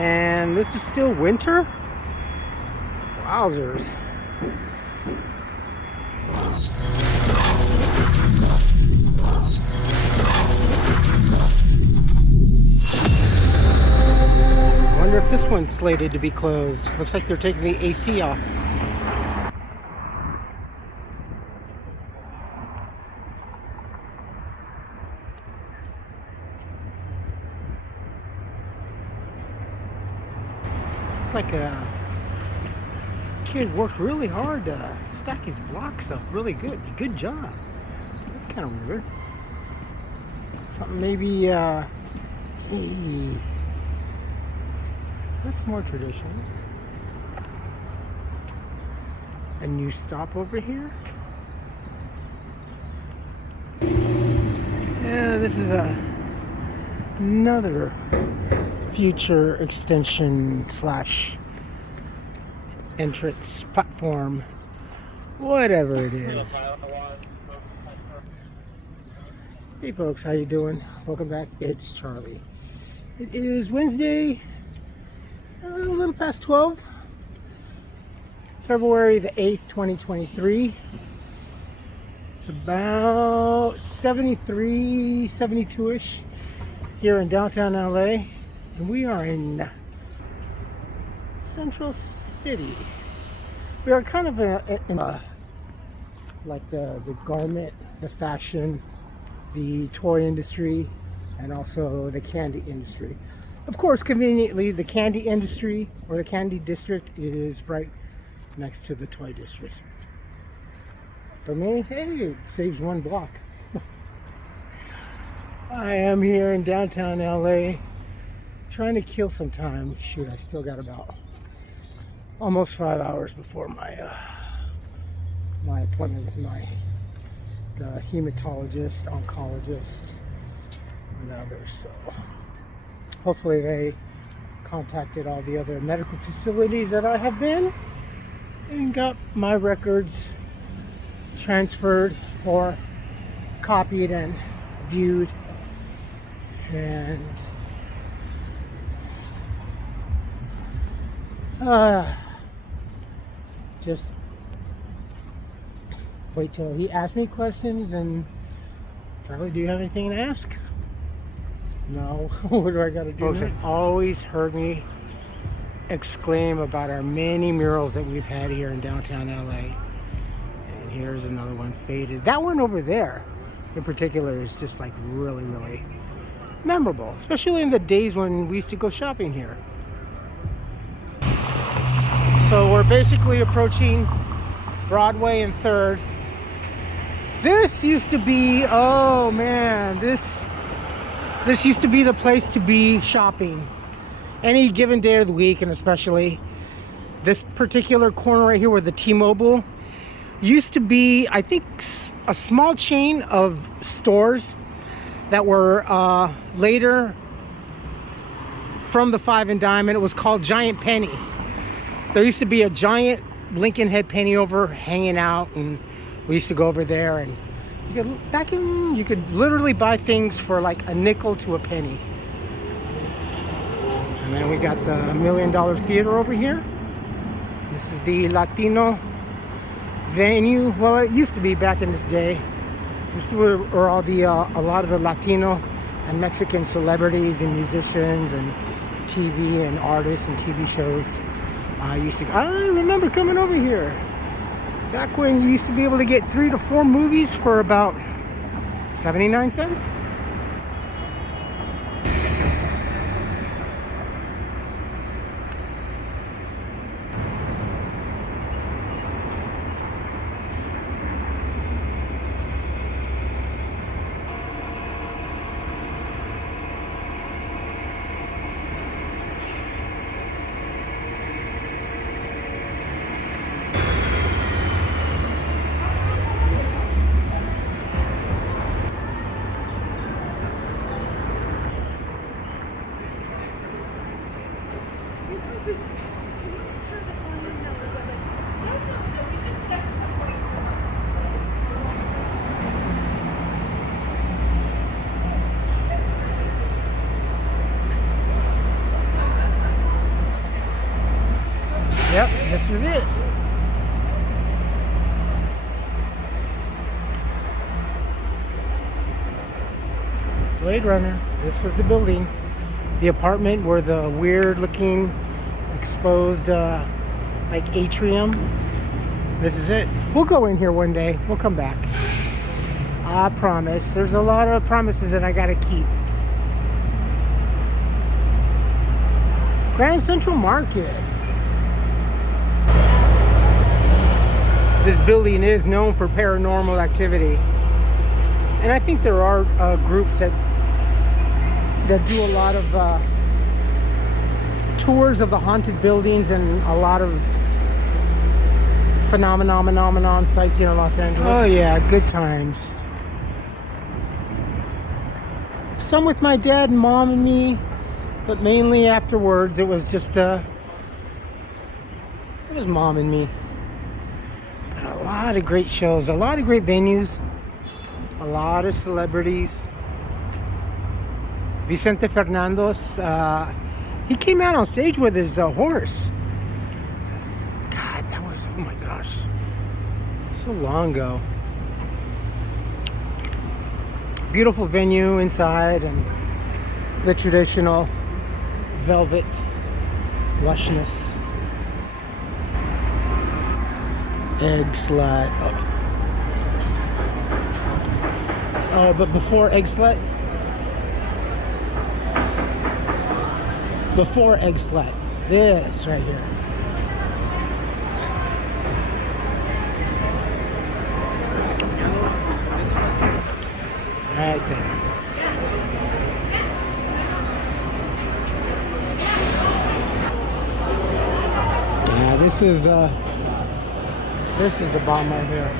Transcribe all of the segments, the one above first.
And this is still winter? Wowzers. I wonder if this one's slated to be closed. Looks like they're taking the AC off. It's like a kid worked really hard to stack his blocks up really good. Good job. That's kind of weird. Something maybe, hey, that's more traditional. A new stop over here. Yeah, this is another future extension slash entrance platform, whatever it is. Hey folks, how you doing? Welcome back. It's Charlie. It is Wednesday, a little past 12, February the 8th, 2023. It's about 73, 72-ish here in downtown LA. And we are in Central City. We are kind of in like the garment, the fashion, the toy industry, and also the candy industry. Of course, conveniently, the candy industry or the candy district is right next to the toy district. For me, hey, it saves one block. I am here in downtown LA. Trying to kill some time. Shoot, I still got about almost 5 hours before my my appointment with the hematologist, oncologist, and others. So hopefully they contacted all the other medical facilities that I have been and got my records transferred or copied and viewed, and just wait till he asks me questions. And Charlie, do you have anything to ask? No. What do I gotta do next? You've always heard me exclaim about our many murals that we've had here in downtown LA. And here's another one, faded. That one over there in particular is just like really, really memorable, especially in the days when we used to go shopping here. So we're basically approaching Broadway and 3rd. This used to be, oh man, this used to be the place to be shopping any given day of the week, and especially this particular corner right here where the T-Mobile used to be, I think, a small chain of stores that were later from the Five and Dime, and it was called Giant Penny. There used to be a giant Lincoln Head Penny over hanging out, and we used to go over there, and you could literally buy things for like a nickel to a penny. And then we got the $1 Million Theater over here. This is the Latino venue. Well, it used to be back in this day. This is where all the a lot of the Latino and Mexican celebrities and musicians and TV and artists and TV shows. I remember coming over here back when you used to be able to get 3 to 4 movies for about 79 cents. was it. Blade Runner. This was the building. The apartment where the weird looking exposed like atrium. This is it. We'll go in here one day. We'll come back. I promise. There's a lot of promises that I gotta keep. Grand Central Market. This building is known for paranormal activity. And I think there are groups that do a lot of tours of the haunted buildings and a lot of phenomenon sites here in Los Angeles. Oh yeah, good times. Some with my dad and mom and me, but mainly afterwards it was just it was mom and me. But a lot of great shows, a lot of great venues, a lot of celebrities. Vicente Fernandez, he came out on stage with his horse. God, that was, oh my gosh, so long ago. Beautiful venue inside and the traditional velvet lushness. Egg slut. Oh, but before egg slut, this right here. Right there. Yeah, this is the bomb right here.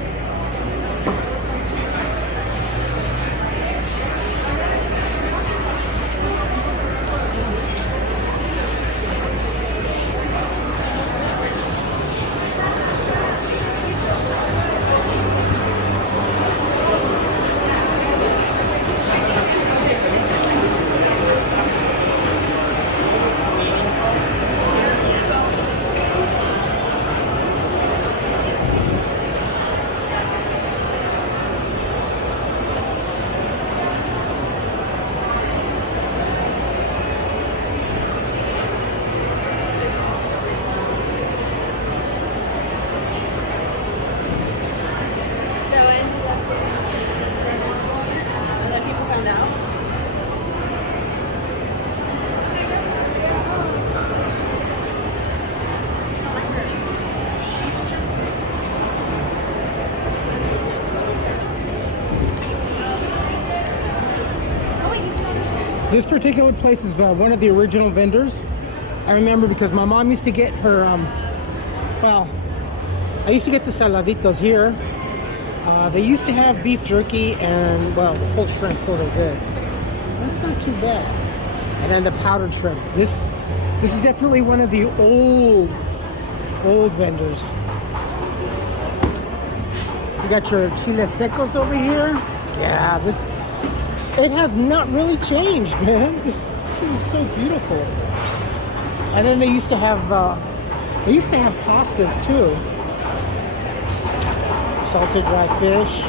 This particular place is one of the original vendors. I remember because my mom used to get her, well, I used to get the saladitos here. They used to have beef jerky and, well, the whole shrimp was good. That's not too bad. And then the powdered shrimp. This is definitely one of the old vendors. You got your chile secos over here. Yeah, it has not really changed, man. This is so beautiful. And then they used to have pastas too. Salted dry fish.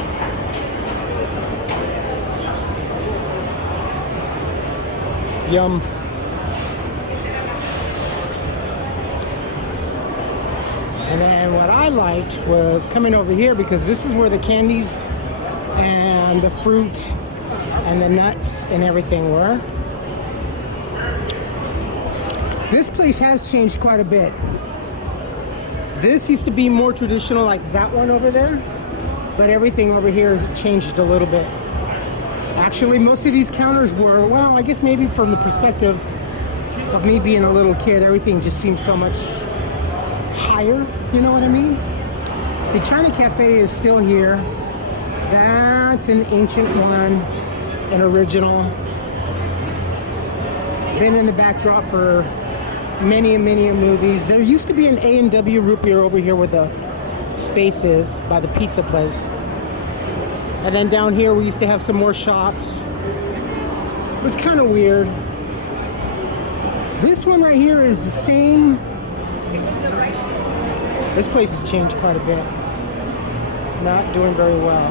Yum. And then what I liked was coming over here because this is where the candies and the fruit and the nuts and everything were. This place has changed quite a bit. This used to be more traditional like that one over there, but everything over here has changed a little bit. Actually, most of these counters were, well, I guess maybe from the perspective of me being a little kid, everything just seems so much higher, you know what I mean? The China Cafe is still here. That's an ancient one, an original. Been in the backdrop for many movies. There used to be an A&W root beer over here where the space is, by the pizza place. And then down here we used to have some more shops. It was kind of weird. This one right here is the same. This place has changed quite a bit. Not doing very well.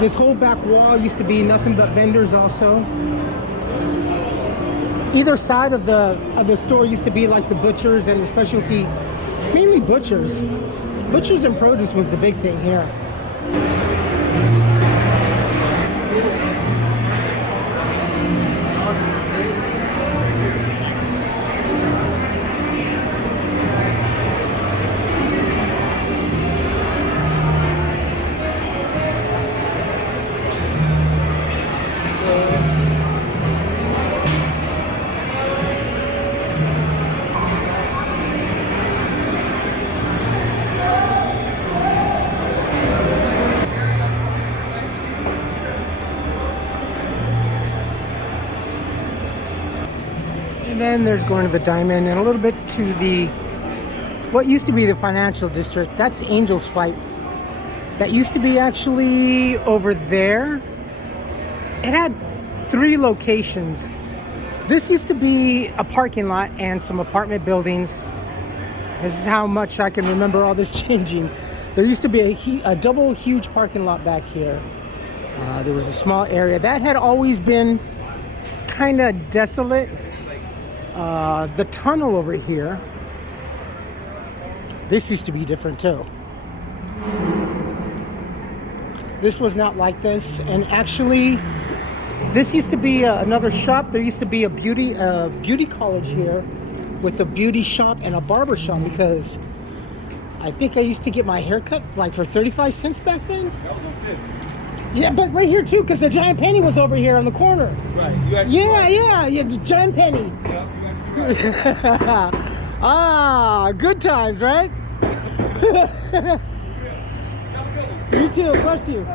This whole back wall used to be nothing but vendors also. Either side of the store used to be like the butchers and the specialty, mainly butchers. Butchers and produce was the big thing here. And then there's going to the Diamond and a little bit to the, what used to be the financial district. That's Angel's Flight. That used to be actually over there. It had 3 locations. This used to be a parking lot and some apartment buildings. This is how much I can remember all this changing. There used to be a double huge parking lot back here. There was a small area. That had always been kind of desolate. The tunnel over here, this used to be different too. This was not like this, and actually this used to be another shop. There used to be a beauty college here with a beauty shop and a barber shop, because I think I used to get my hair cut like for 35 cents back then. That was on 5th. Yeah, but right here too, because the Giant Penny was over here on the corner. Right. You actually Yeah, the Giant Penny. Yeah, you actually right. Ah, good times, right? You too, bless you.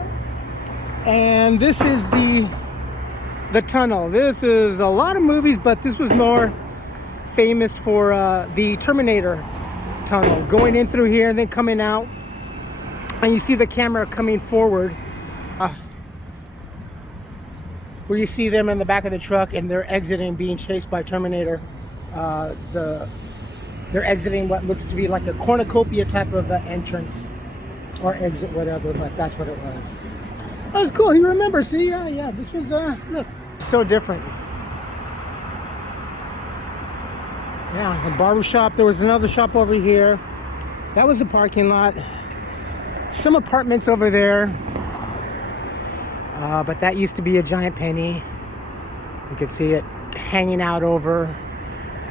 And this is the tunnel. This is a lot of movies, but this was more famous for the Terminator tunnel. Going in through here and then coming out. And you see the camera coming forward. Where you see them in the back of the truck and they're exiting, being chased by Terminator. They're exiting what looks to be like a cornucopia type of entrance or exit, whatever, but that's what it was. That was cool. You remember? See, yeah. This was look, so different. Yeah, the barber shop. There was another shop over here. That was a parking lot. Some apartments over there. But that used to be a Giant Penny. You could see it hanging out over.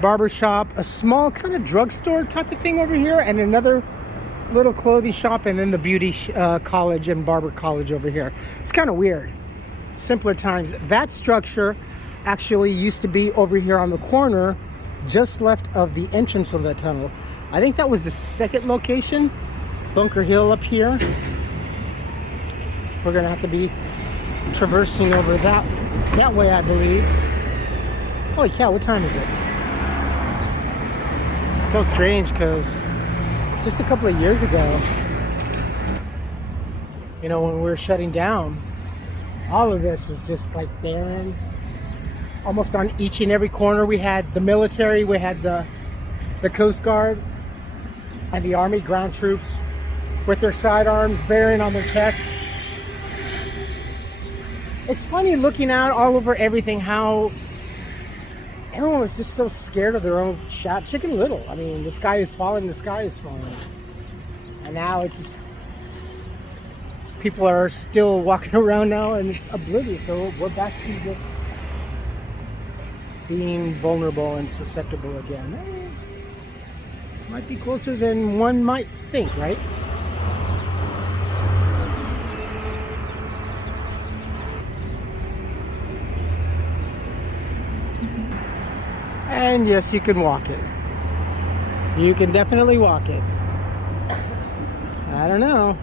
Barber shop, a small kind of drugstore type of thing over here, and another little clothing shop, and then the beauty college and barber college over here. It's kind of weird. Simpler times. That structure actually used to be over here on the corner, just left of the entrance of the tunnel. I think that was the second location. Bunker Hill up here. We're gonna have to be traversing over that way, I believe. Holy cow, what time is it? It's so strange, because just a couple of years ago, you know, when we were shutting down, all of this was just like barren. Almost on each and every corner we had the military, we had the Coast Guard and the Army ground troops with their sidearms bearing on their chests. It's funny looking out all over everything, how everyone was just so scared of their own shot. Chicken Little. I mean, the sky is falling, the sky is falling. And now it's just, people are still walking around now and it's oblivious. So we're back to just being vulnerable and susceptible again. Might be closer than one might think, right? And yes, you can walk it. You can definitely walk it. I don't know.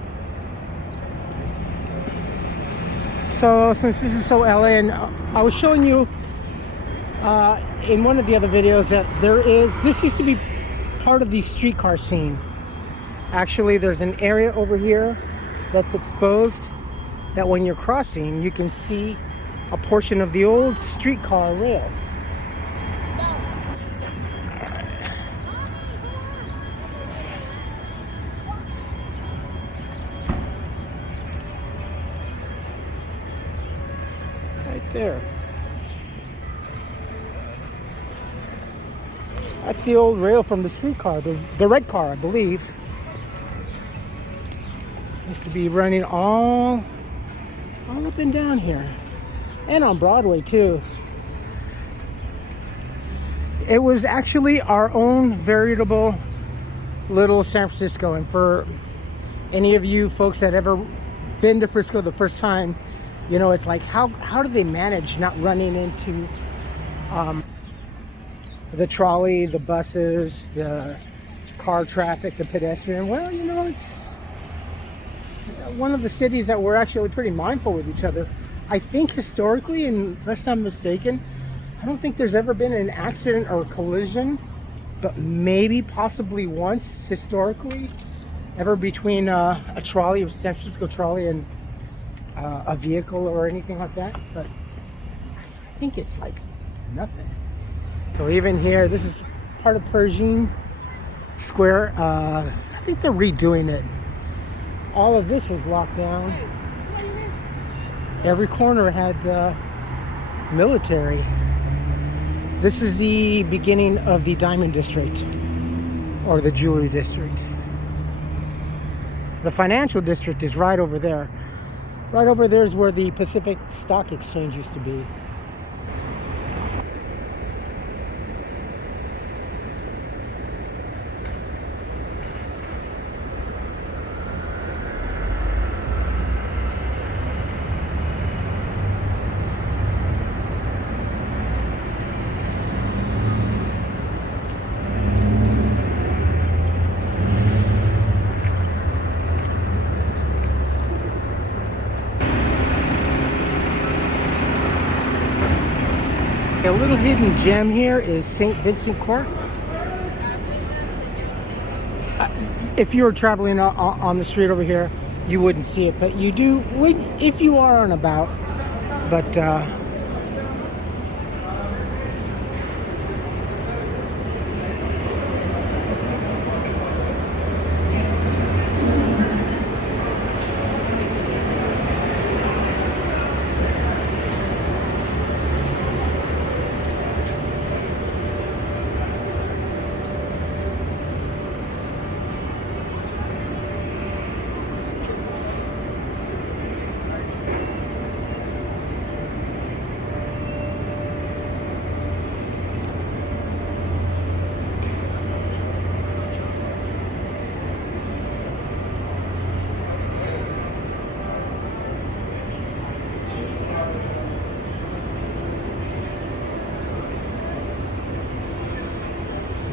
So since this is so LA, and I was showing you in one of the other videos that this used to be part of the streetcar scene. Actually, there's an area over here that's exposed that when you're crossing, you can see a portion of the old streetcar rail. there. That's the old rail from the streetcar, the red car, I believe. Used to be running all up and down here. And on Broadway too. It was actually our own veritable little San Francisco. And for any of you folks that ever been to Frisco the first time, you know, it's like, how do they manage not running into the trolley, the buses, the car traffic, the pedestrian? Well, you know, it's one of the cities that we're actually pretty mindful with each other. I think historically, unless I'm mistaken, I don't think there's ever been an accident or collision, but maybe possibly once historically, ever between a trolley, a San Francisco trolley, and a vehicle or anything like that. But I think it's like nothing. So even here, this is part of Pershing Square. I think they're redoing it. All of this was locked down. Every corner had military. This is the beginning of the Diamond District, or the Jewelry District. The Financial District is right over there. Right over there is where the Pacific Stock Exchange used to be. A little hidden gem here is St. Vincent Court. If you were traveling on the street over here, you wouldn't see it, but you do if you are on about. But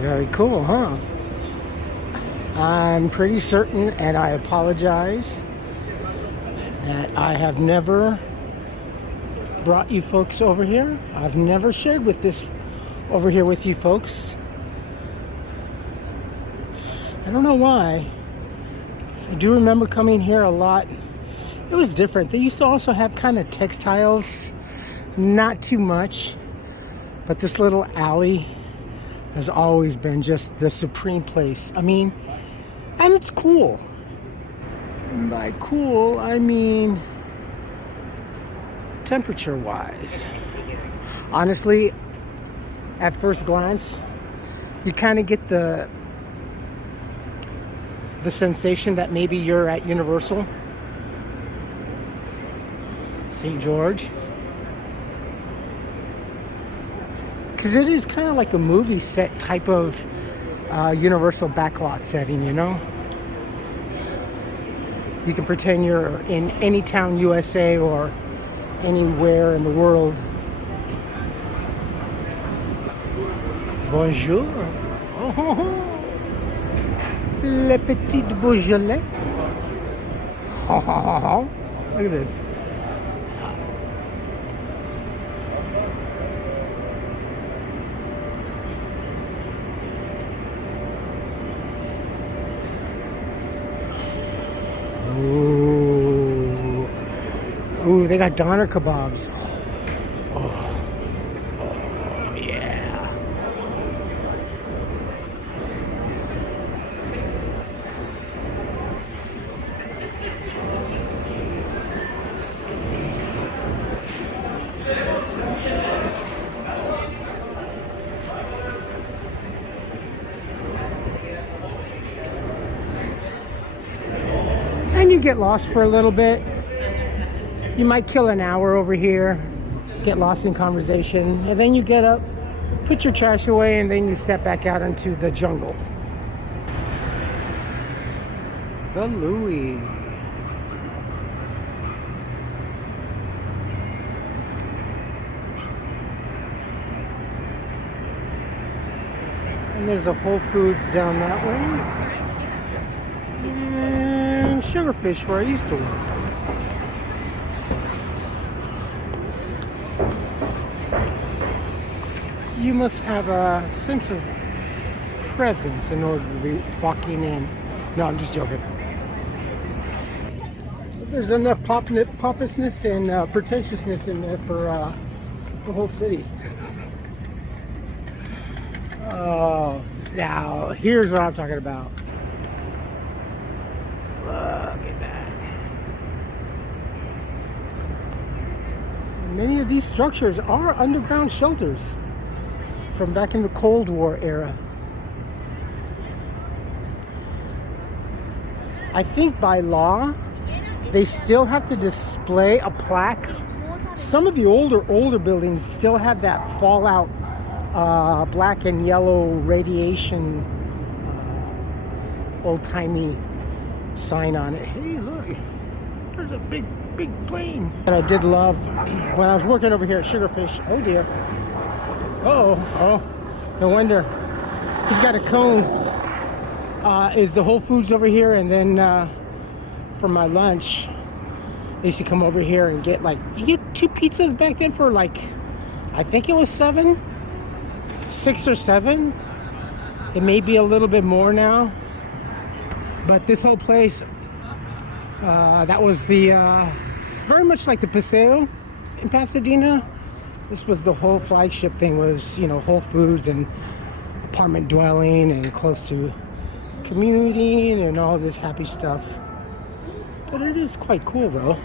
very cool, huh? I'm pretty certain, and I apologize, that I have never brought you folks over here. I've never shared with this over here with you folks. I don't know why. I do remember coming here a lot. It was different. They used to also have kind of textiles, not too much, but this little alley has always been just the supreme place. I mean, and it's cool. And by cool, I mean temperature-wise. Honestly, at first glance, you kind of get the sensation that maybe you're at Universal, St. George. Because it is kind of like a movie set type of Universal backlot setting, you know? You can pretend you're in any town, USA, or anywhere in the world. Bonjour. Oh, le petit Beaujolais. Look at this. Ooh. Ooh, they got doner kebabs. Oh, yeah. you get lost for a little bit. You might kill an hour over here, get lost in conversation, and then you get up, put your trash away, and then you step back out into the jungle. The Louis. And there's a Whole Foods down that way. And Sugarfish, where I used to work. You must have a sense of presence in order to be walking in. No, I'm just joking. There's enough pompousness and pretentiousness in there for the whole city. Oh, now here's what I'm talking about. Look at that. Many of these structures are underground shelters from back in the Cold War era. I think by law, they still have to display a plaque. Some of the older buildings still have that fallout black and yellow radiation old-timey sign on it. Hey, look, there's a big plane. And I did love when I was working over here at Sugarfish. Oh dear. Oh, no wonder. He's got a cone. Is the Whole Foods over here, and then for my lunch, I used to come over here and get you get 2 pizzas back then for I think it was 6 or 7. It may be a little bit more now, but this whole place, that was the very much like the Paseo in Pasadena. This was the whole flagship thing, was Whole Foods and apartment dwelling and close to community and all this happy stuff. But it is quite cool though.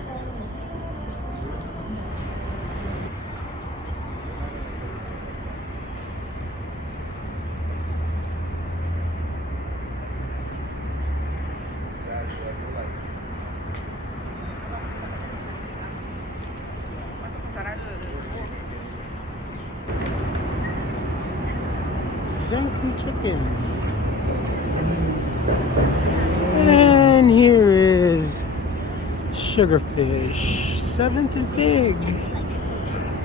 Chicken. And here is Sugarfish, 7th and Fig.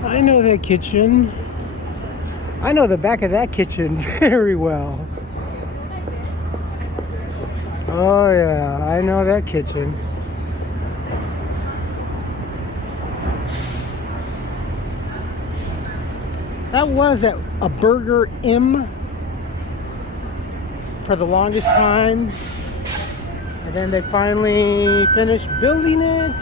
I know that kitchen. I know the back of that kitchen very well. Oh yeah, I know that kitchen. That was a Burger M for the longest time, and then they finally finished building it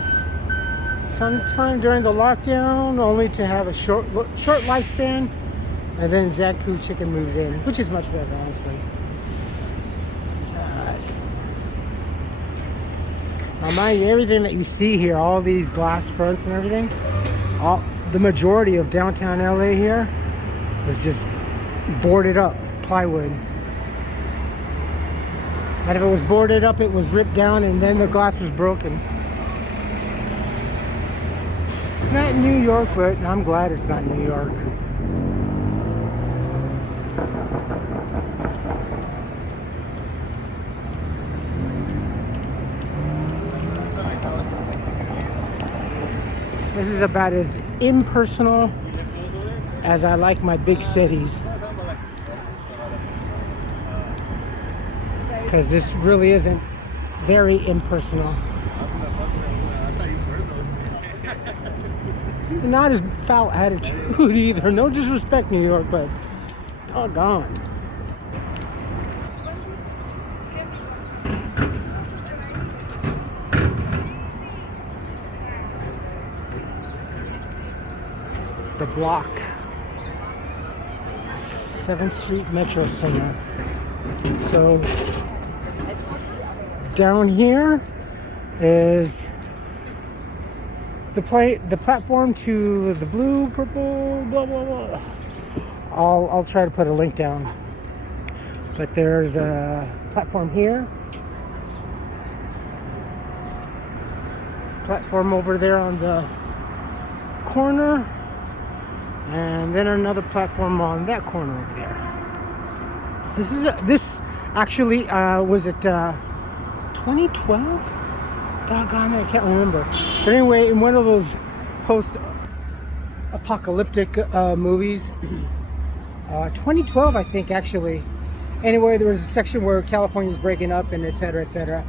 sometime during the lockdown, only to have a short lifespan, and then Zaku Chicken moved in, which is much better, honestly. Now mind you, everything that you see here, all these glass fronts and everything, the majority of downtown LA here was just boarded up plywood. And if it was boarded up, it was ripped down and then the glass was broken. It's not New York, but I'm glad it's not New York. This is about as impersonal as I like my big cities. Because this really isn't very impersonal. Not as foul attitude either. No disrespect, New York, but doggone. The Block, 7th Street Metro Center. So down here is the platform to the blue, purple, blah blah blah. I'll try to put a link down. But there's a platform here, platform over there on the corner, and then another platform on that corner over there. This actually was it 2012? Doggone it, I can't remember. But anyway, in one of those post-apocalyptic movies, 2012 I think actually. Anyway, there was a section where California's breaking up and etc., etc.,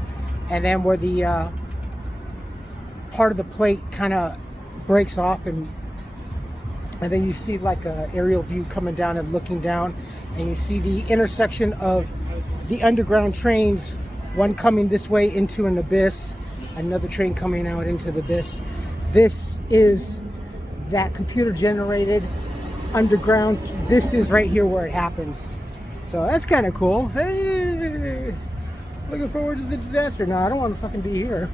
and then where the part of the plate kind of breaks off, and then you see like a aerial view coming down and looking down, and you see the intersection of the underground trains, one coming this way into an abyss, another train coming out into the abyss. This is that computer generated underground. This is right here where it happens. So that's kind of cool. Hey, looking forward to the disaster. No, I don't want to fucking be here.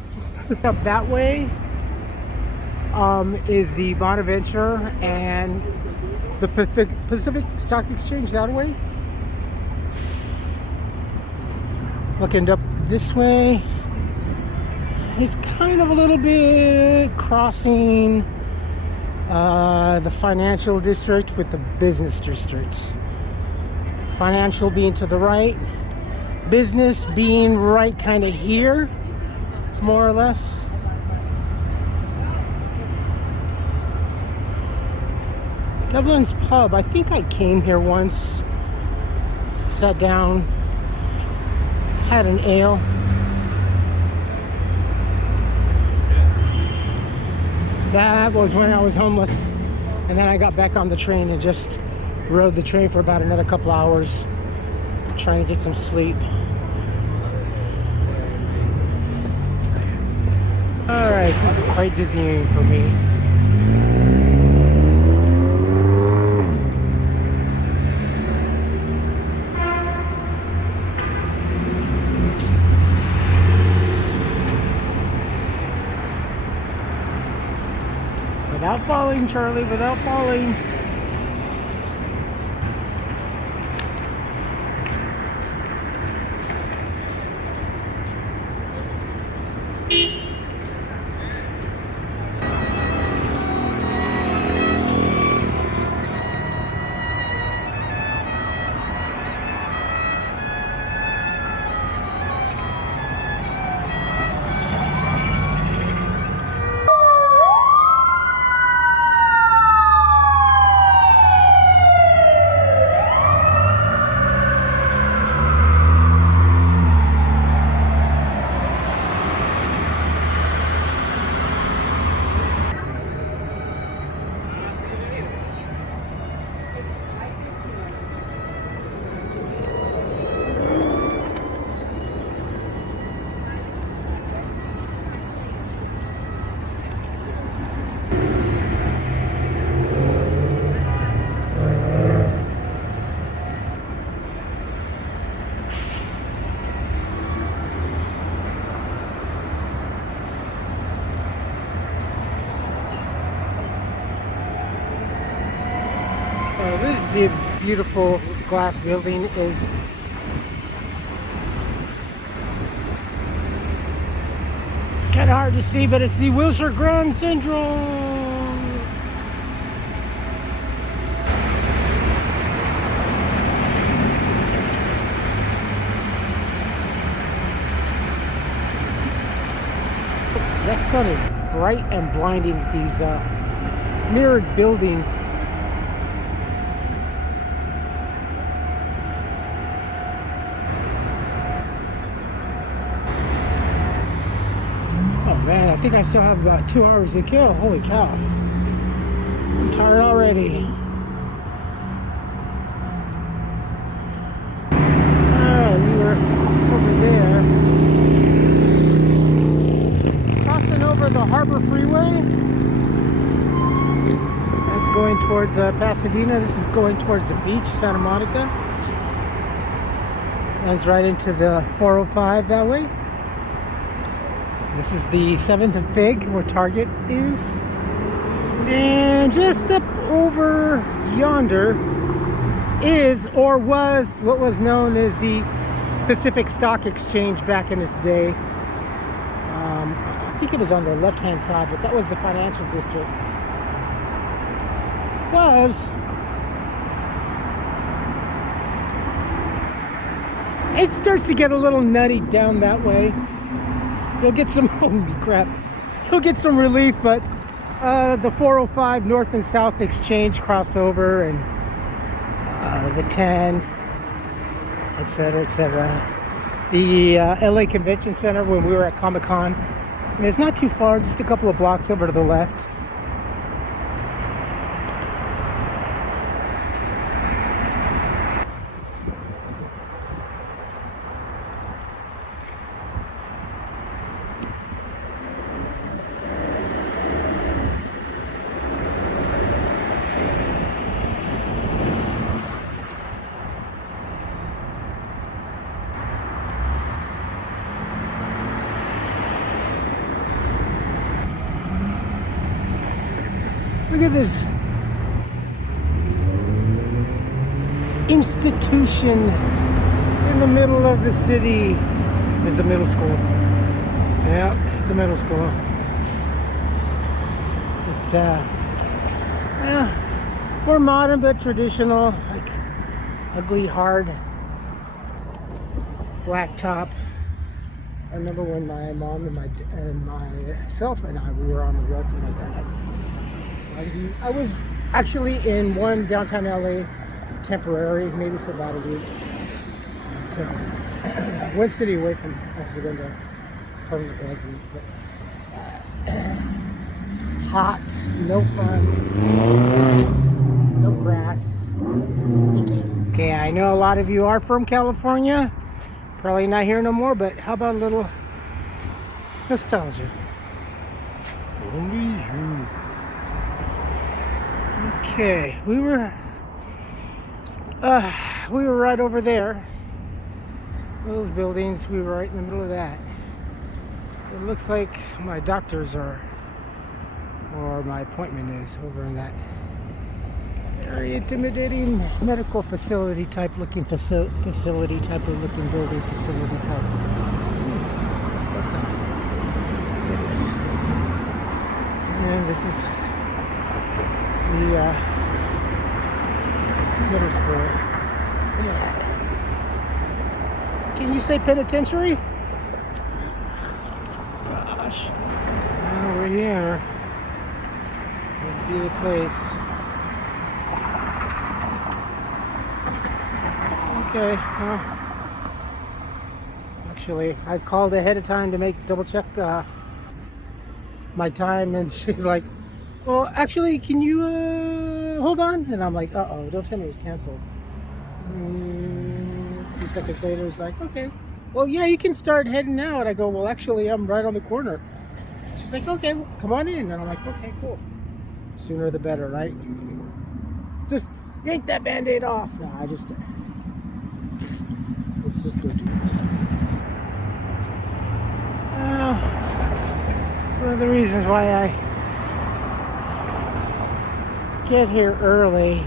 Up that way is the Bonaventure and the Pacific Stock Exchange that way. Looking up this way is kind of a little bit crossing the financial district with the business district. Financial being to the right, business being right kind of here, more or less. Dublin's Pub, I think I came here once, sat down, had an ale. That was when I was homeless, and then I got back on the train and just rode the train for about another couple hours, trying to get some sleep. Alright, this is quite dizzying for me. Without falling, Charlie, without falling. This beautiful glass building is kind of hard to see, but it's the Wilshire Grand Central. That sun is bright and blinding with these mirrored buildings. Man, I think I still have about 2 hours to kill. Holy cow. I'm tired already. Alright, we were over there. Crossing over the Harbor Freeway. That's going towards Pasadena. This is going towards the beach, Santa Monica. That's right into the 405 that way. This is the 7th and Fig, where Target is. And just up over yonder is, or was, what was known as the Pacific Stock Exchange back in its day. think it was on the left-hand side, but that was the financial district. It starts to get a little nutty down that way. You'll get some, holy crap, you'll get some relief, but the 405 north and south exchange crossover, and the 10, etc., etc. The LA Convention Center when we were at Comic-Con. And it's not too far, just a couple of blocks over to the left. Look at this institution in the middle of the city. It's a middle school. Yeah, it's a middle school. It's more modern but traditional, like ugly, hard black top. I remember when my mom and myself and we were on the road for my dad. I was actually in one downtown LA temporary, maybe for about a week. So, one city away from actually going to permanent residence, but hot, no fun, no grass. Okay, I know a lot of you are from California, probably not here no more, but how about a little nostalgia? Only you. Okay, we were right over there. Those buildings, we were right in the middle of that. It looks like my doctors are, or my appointment is over in that very intimidating medical facility type looking facility type of looking building facility type. Let's not. Look at this. And this is the middle school. Yeah. Can you say penitentiary? Gosh. Well, we're here. Let's be the place. Okay. Well, actually, I called ahead of time to double check my time, and she's like, well, actually, can you hold on? And I'm like, uh-oh, don't tell me it was canceled. A few seconds later, it's like, okay, well, yeah, you can start heading out. I go, well, actually, I'm right on the corner. She's like, okay, well, come on in. And I'm like, okay, cool. Sooner the better, right? Just yank that Band-Aid off. No, let's just go do this. One of the reasons why I get here early.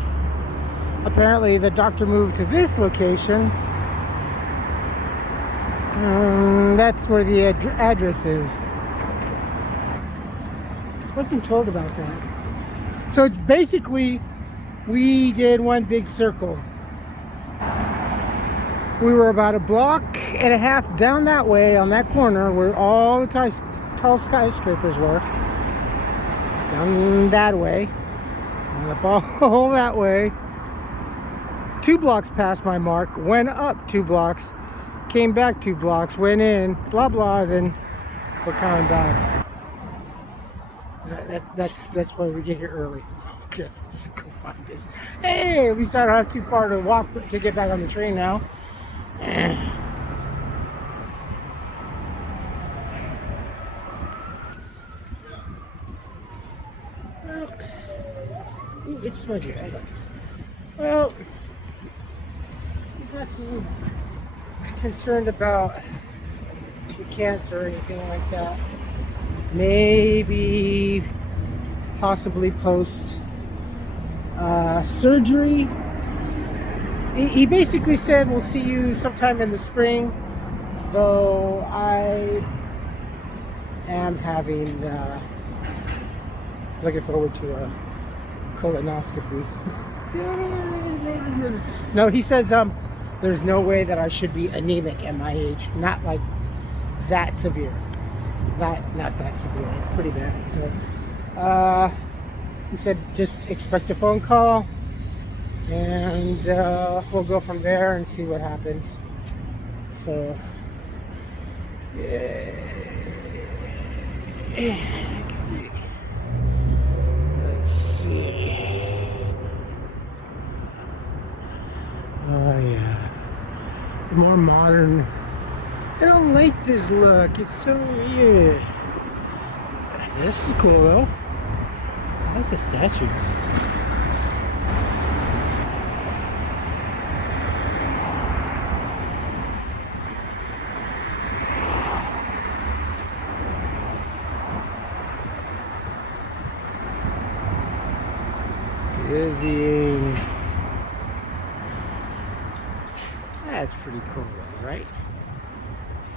Apparently the doctor moved to this location. That's where the address is. Wasn't told about that. So it's basically, we did one big circle. We were about a block and a half down that way on that corner where all the tall skyscrapers were. Down that way. And up all that way. 2 blocks past my mark. Went up 2 blocks. Came back 2 blocks. Went in. Blah, blah. Then we're coming back. That's why we get here early. Okay, let's go find this. Hey, at least I don't have too far to walk to get back on the train now. Ooh, it's smudgy. Well, he's not too concerned about the cancer or anything like that. Maybe, possibly post surgery. He basically said we'll see you sometime in the spring, though am having, looking forward to a colonoscopy. No, he says there's no way that I should be anemic at my age. Not like that severe. Not that severe. It's pretty bad. So he said just expect a phone call, and we'll go from there and see what happens. So let's see. Oh yeah, more modern. I don't like this look. It's so weird. This is cool though. I like the statues. Dizzying. That's pretty cool though, right?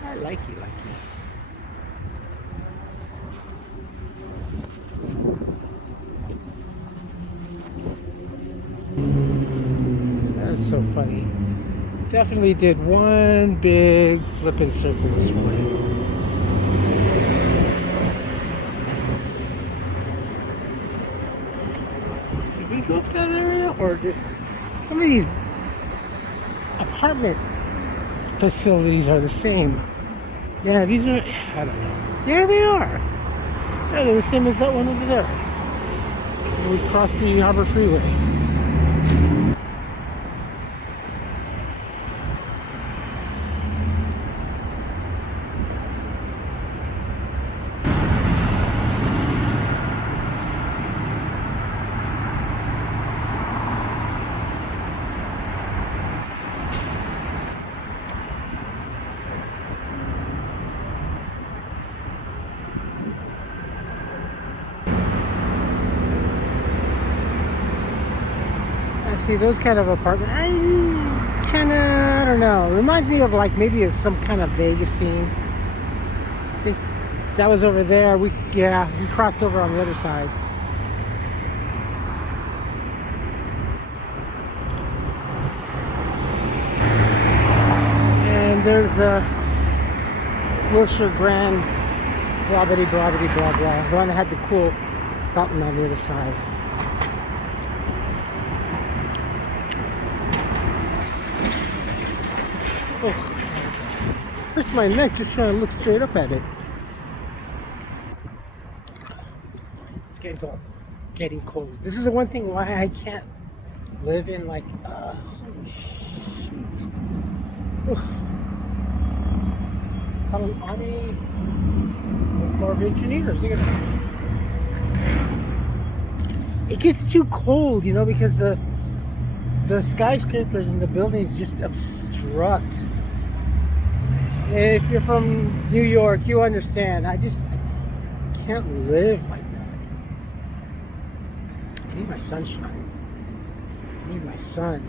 I like it, That's so funny. Definitely did one big flipping circle this morning. Did we go up that area, or did some of these apartment facilities are the same? Yeah, these are, I don't know. Yeah, they are. Yeah, they're the same as that one over there. We crossed the Harbor Freeway. See, those kind of apartments, I don't know. It reminds me of like maybe it's some kind of Vegas scene. I think that was over there. We crossed over on the other side. And there's a Wilshire Grand, blah blah blah blah blah blah. The one that had the cool fountain on the other side. Oh, hurts my neck just trying to look straight up at it. It's getting cold. This is the one thing why I can't live in like, holy shoot. Army Corps of Engineers, look at that. It gets too cold, you know, because the skyscrapers and the buildings just obstruct. If you're from New York, you understand. I can't live like that. I need my sunshine. I need my sun.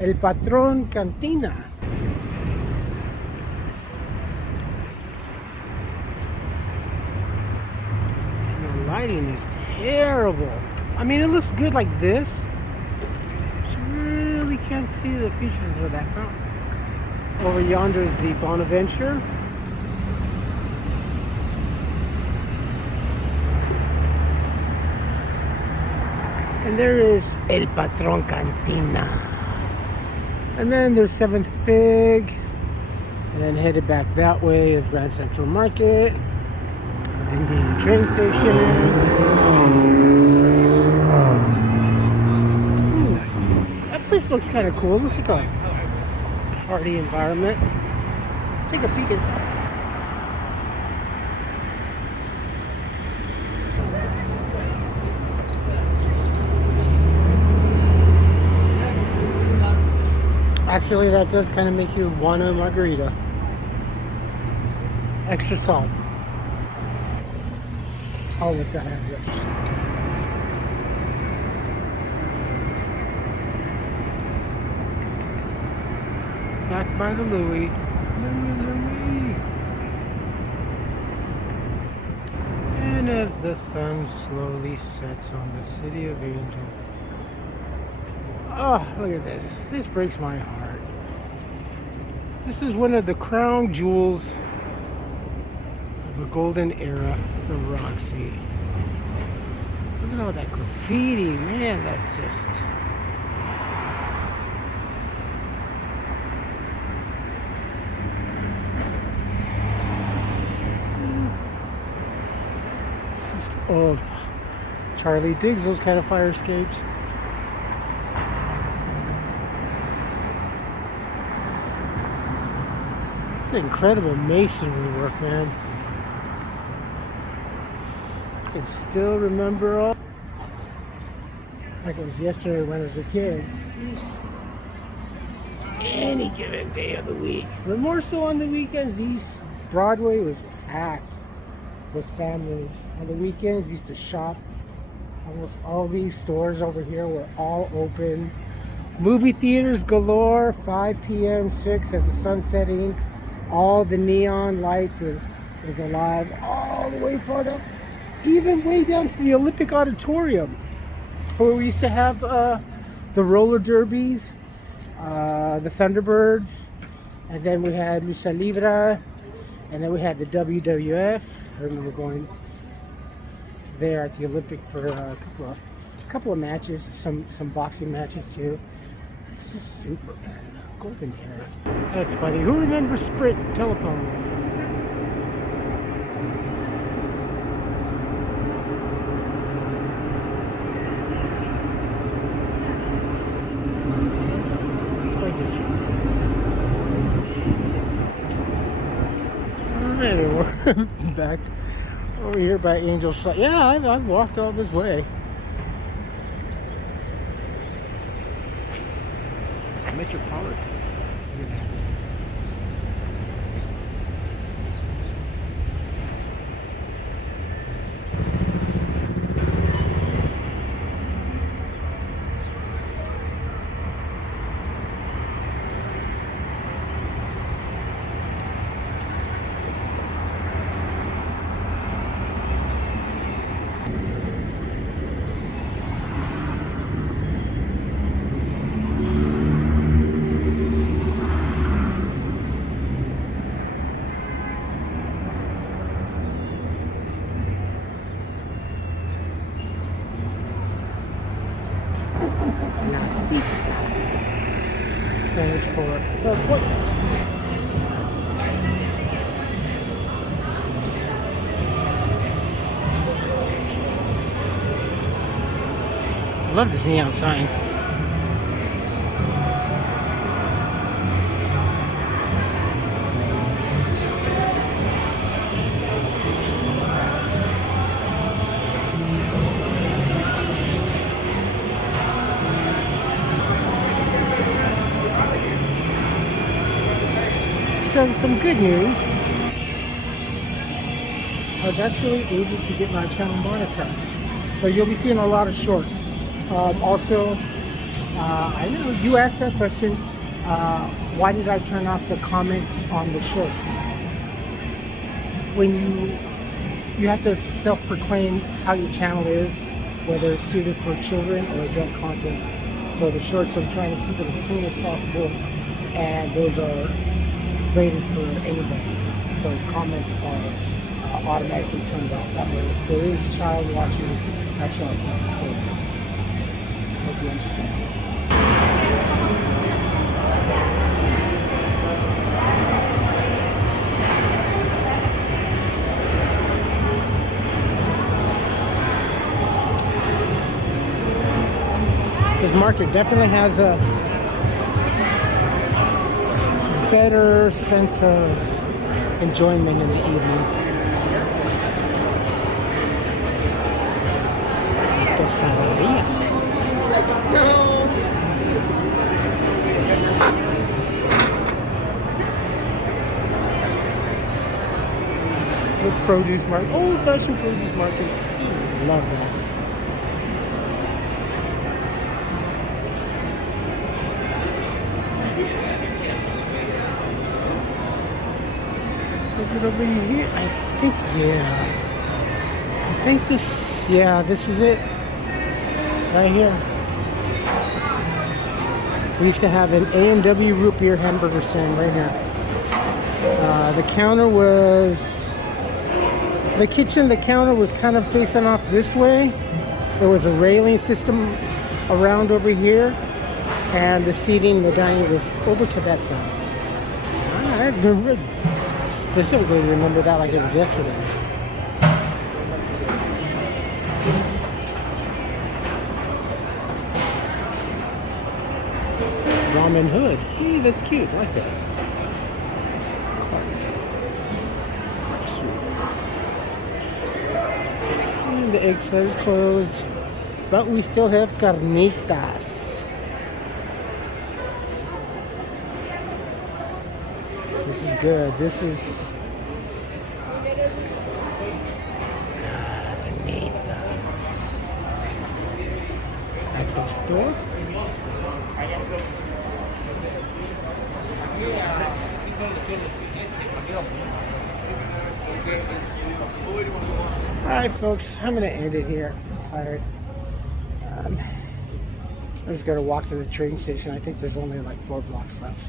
El Patron Cantina. And the lighting is terrible. I mean, it looks good like this. But you really can't see the features of that fountain. Over yonder is the Bonaventure. And there is El Patron Cantina. And then there's 7th Fig. And then headed back that way is Grand Central Market. And the train station. That place looks kind of cool. Looks like a party environment. Take a peek inside. Actually, that does kind of make you want a margarita. Extra salt. Always gotta have this. Back by the Louis. Louis. As the sun slowly sets on the city of angels. Oh, look at this. This breaks my heart. This is one of the crown jewels of the golden era, the Roxy. Look at all that graffiti, man, that's just... It's just old. Charlie digs those kind of fire escapes. It's incredible masonry work, man. I can still remember all like it was yesterday when I was a kid. Any given day of the week, but more so on the weekends. East Broadway was packed with families. On the weekends, used to shop. Almost all these stores over here were all open. Movie theaters galore. 5 p.m., 6 as the sun's setting. All the neon lights is alive all the way far up, even way down to the Olympic Auditorium, where we used to have the roller derbies, the Thunderbirds, and then we had Lucha Libre, and then we had the WWF. I remember going there at the Olympic for a couple of matches, some boxing matches too. It's just super, man. Golden era. That's funny. Who remembers Sprint telephone? Alright, we're back over here by Angel's Flight. Yeah, I've walked all this way. Metropolitan. Look at that. Spanish for what? I love this neon sign. Some good news. I was actually able to get my channel monetized, so you'll be seeing a lot of shorts. Also, I know you asked that question. Why did I turn off the comments on the shorts? When you have to self-proclaim how your channel is, whether it's suited for children or adult content. So the shorts, I'm trying to keep it as clean as possible, and those are rated for anybody. So comments are automatically turned off. That way, if there is a child watching, that child can control this. Hope you understand. This market definitely has a better sense of enjoyment in the evening. With produce market, old-fashioned produce markets. Love that. Is it over here? I think, yeah. I think this, yeah, this was it. Right here. We used to have an A&W root beer hamburger stand right here. The counter was, the kitchen, the counter was kind of facing off this way. There was a railing system around over here. And the seating, the dining was over to that side. I specifically remember that like it was yesterday. Ramen Hood. Hey, that's cute. I like that. And the egg side is closed. But we still have carnitas. This is good. This is carnita. At the store. Alright folks, I'm gonna end it here. I'm tired. I'm just gonna walk to the train station. I think there's only like 4 blocks left.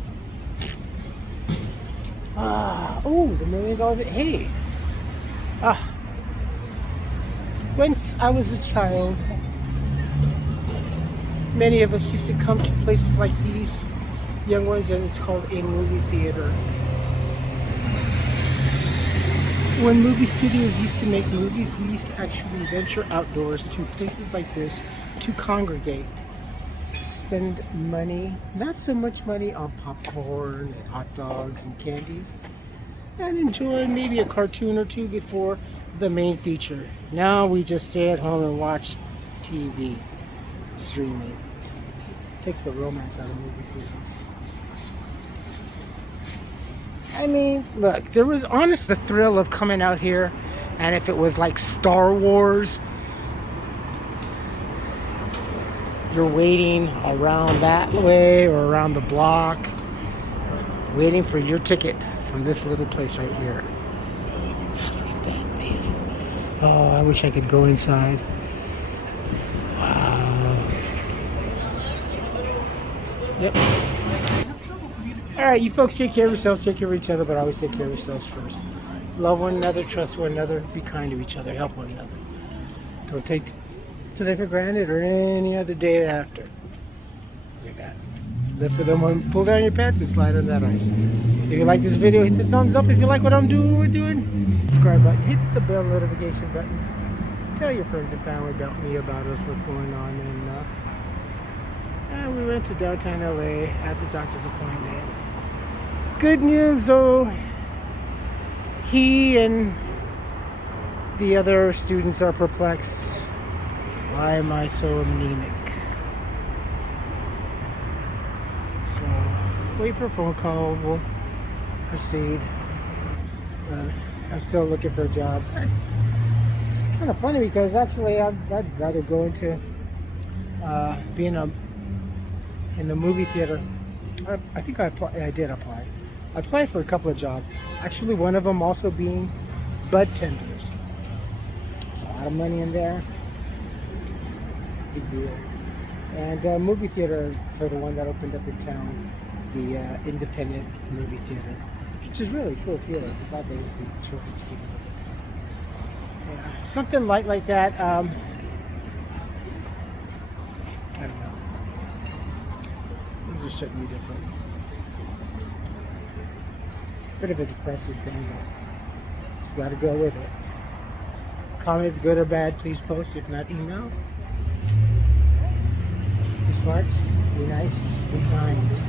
Oh, the $1 million. Hey. Once I was a child, many of us used to come to places like these, young ones, and it's called a movie theater. When movie studios used to make movies, we used to actually venture outdoors to places like this to congregate, spend money, not so much money on popcorn and hot dogs and candies, and enjoy maybe a cartoon or two before the main feature. Now we just stay at home and watch TV, streaming. Takes the romance out of movie theaters. I mean, look, there was honest the thrill of coming out here, and if it was like Star Wars, you're waiting around that way or around the block, waiting for your ticket from this little place right here. Look at that, dude. Oh, I wish I could go inside. Wow. Yep. Alright, you folks take care of yourselves, take care of each other, but always take care of yourselves first. Love one another, trust one another, be kind to each other, help one another. Don't take today for granted or any other day after. Look at that. Live for them one, pull down your pants and slide on that ice. If you like this video, hit the thumbs up. If you like what I'm doing, subscribe button, hit the bell notification button. Tell your friends and family about me, about us, what's going on. And we went to downtown LA, had the doctor's appointment. Good news though, he and the other students are perplexed. Why am I so anemic? So, wait for a phone call, we'll proceed. I'm still looking for a job. It's kind of funny because actually I'd rather go into being in the movie theater. I think I did apply. I applied for a couple of jobs. Actually, one of them also being bud tenders. There's a lot of money in there. Big deal. And movie theater for the one that opened up in town, the independent movie theater, which is really cool theater. I'm glad they chose it to keep it. Yeah, something like that. I don't know. These are certainly different. Bit of a depressing thing, but just gotta go with it. Comments, good or bad, please post. If not, email. Be smart, be nice, be kind.